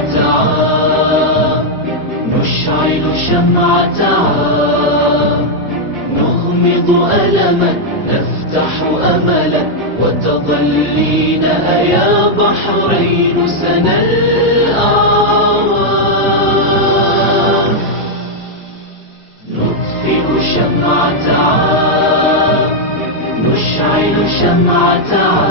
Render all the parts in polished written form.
شمعتها نشعل شمعتها نغمض ألما نفتح أملا وتظلين يا بحرين سنى الأعوام نطفئ شمعتها نشعل شمعتها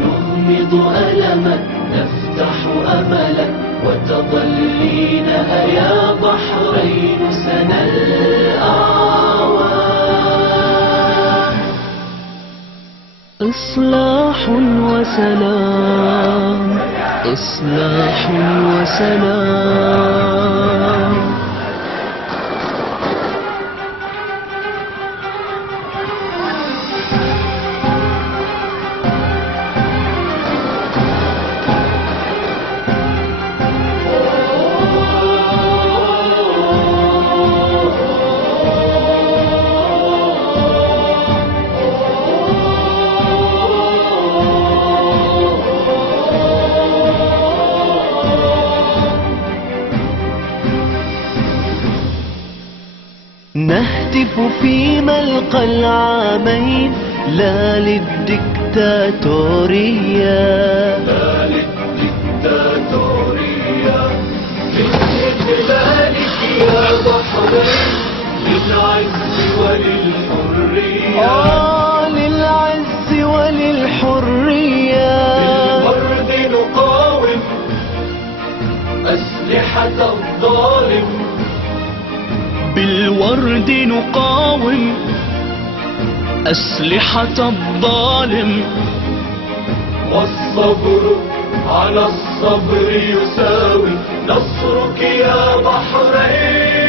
نغمض ألما نفتح أملا وتظلين يا بحرين سنى الأعوام إصلاح وسلام إصلاح وسلام نهتف في ملقى العامين لا للدكتاتورية لا للدكتاتورية للإذلالك يا بحرين للعز وللحرية للعز وللحرية بالورد نقاوم أسلحة الظالم بالورد نقاوم أسلحة الظالم والصبر على الصبر يساوي نصرك يا بحرين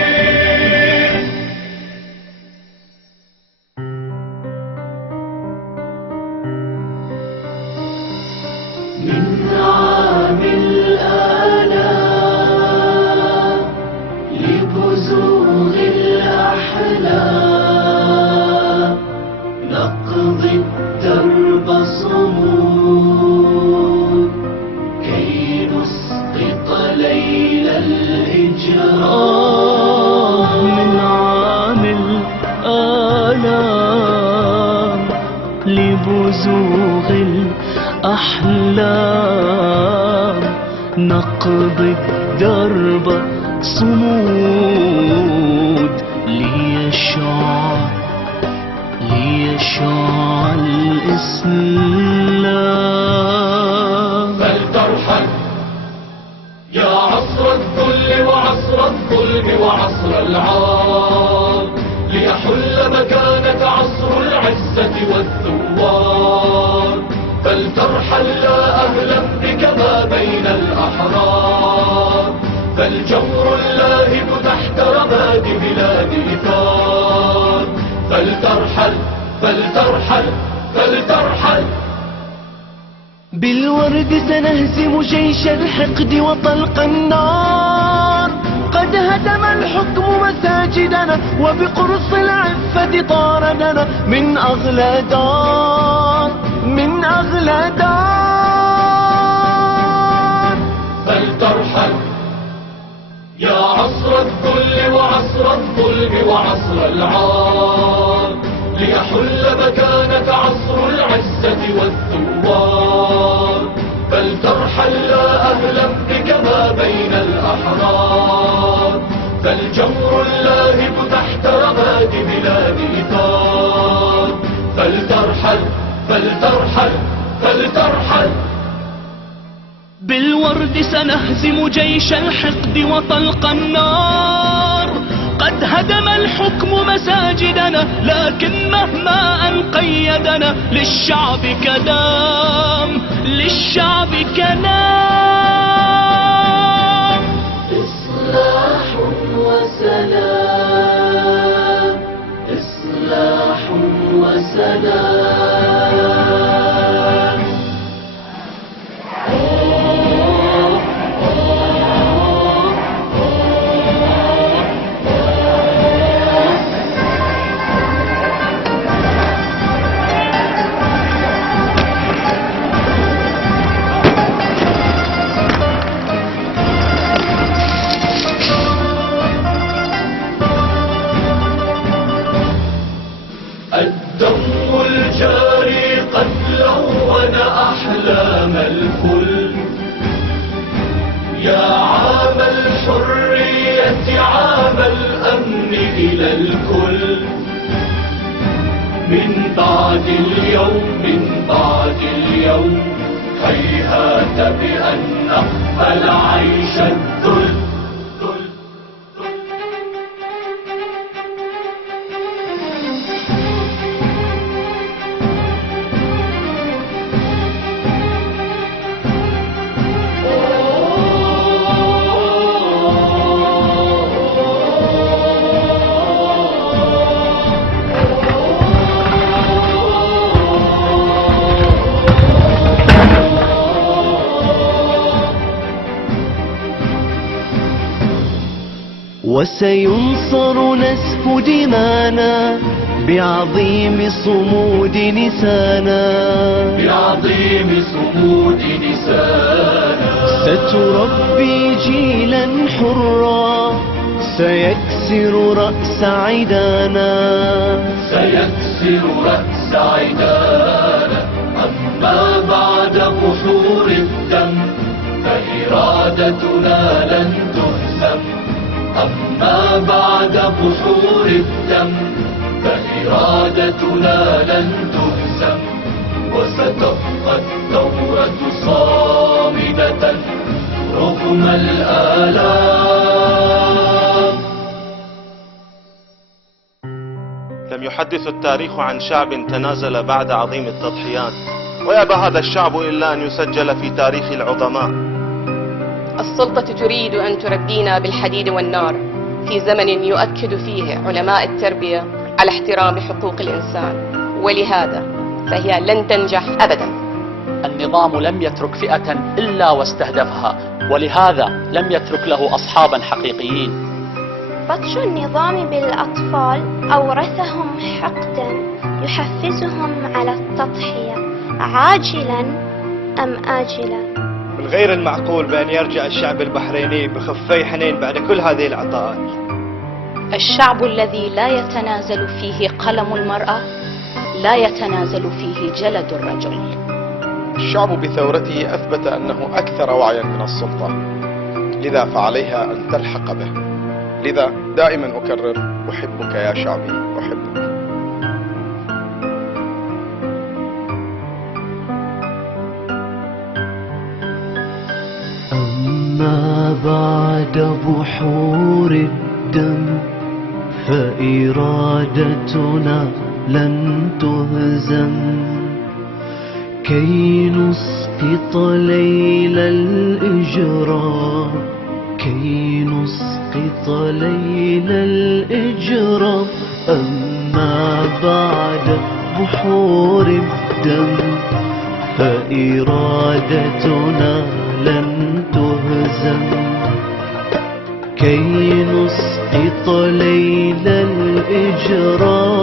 من عام الآلام لبزوغ الأحلام نقضي الدرب صمود كي نسقط ليل الهجران من عام الآلام لبزوغ الأحلام نقضي الدرب صمود ليشع الإسلام فلترحل يا عصر الذل وعصر الظلم وعصر العار ليحل مكانك عصر العزة والثوار فلترحل لا أهلا بك ما بين الأحرار فالجور اللاهب تحت رماد بلاد إثار فلترحل فلترحل فلترحل بالورد سنهزم جيش الحقد وطلق النار قد هدم الحكم مساجدنا وبقرص العفة طاردنا من أغلى دار من أغلى دار فلترحل يا عصر الذل وعصر الظلم وعصر العار ليحل مكانك عصر العزة والثوار فلترحل لا أهلا بك ما بين الأحرار فالجور اللاهب تحت رماد بلاد إثار فلترحل فلترحل فلترحل بالورد سنهزم جيش الحقد وطلق النار قد هدم الحكم مساجدنا لكن مهما أن قيدنا للشعب كلام للشعب كلام إصلاح وسلام إصلاح وسلام يا عام الحرية عام الأمن إلى الكل. من بعد اليوم هيهات بأن نقبل عيش الذل. وسينصر نسف دمانا بعظيم صمود نسانا، بعظيم صمود نسانا. ستربي جيلا حرا سيكسر رأس عدانا، سيكسر رأس عدانا. أما بعد بحور الدم فإرادتنا لن تهزم. أما بعد بحور الدم فإرادتنا لن تهزم. وستبقى الثورة صامدة رغم الآلام. لم يحدث التاريخ عن شعب تنازل بعد عظيم التضحيات، ويأبى هذا الشعب إلا أن يسجل في تاريخ العظماء. السلطة تريد أن تربينا بالحديد والنار في زمن يؤكد فيه علماء التربية على احترام حقوق الإنسان، ولهذا فهي لن تنجح أبدا. النظام لم يترك فئة إلا واستهدفها، ولهذا لم يترك له أصحابا حقيقيين. بطش النظام بالأطفال أورثهم حقدا يحفزهم على التضحية عاجلا أم آجلا. من غير المعقول بأن يرجع الشعب البحريني بخفي حنين بعد كل هذه العطاءات. الشعب الذي لا يتنازل فيه قلم المرأة لا يتنازل فيه جلد الرجل. الشعب بثورته أثبت أنه أكثر وعيا من السلطة، لذا فعليها أن تلحق به. لذا دائما أكرر: أحبك يا شعبي، أحبك. أما بعد بحور الدم فإرادتنا لن تهزم. كي نسقط ليل الإجرام، كي نسقط ليل الإجرام. أما بعد بحور الدم فإرادتنا لن تهزم. كي نسقط ليل الإجرام.